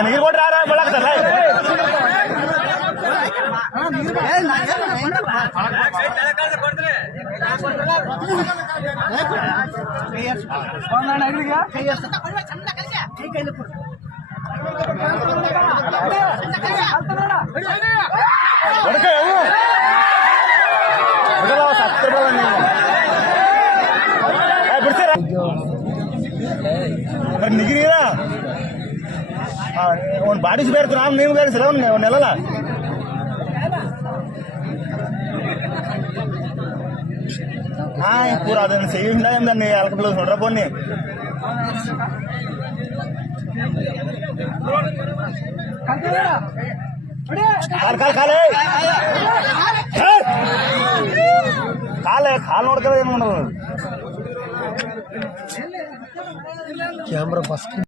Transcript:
ನೀರು ಕೊಟ್ರೆ ಆರಾಮ ಬಳಕ್ತಲ್ಲ ಬಿಡ್ತೀರ ನಿಗಿರ ಒಂದು ಬಾಡಿಸಿ ಬೇರೆ ನಾವು ನೀವು ಬೇರೆ ಸರ್ ಅವನ್ನೆಲ್ಲ पूरा दिन सही ना हम ने अलग लोग छोड़ रहा बोलने काल नोड़ कैमरा फस्ट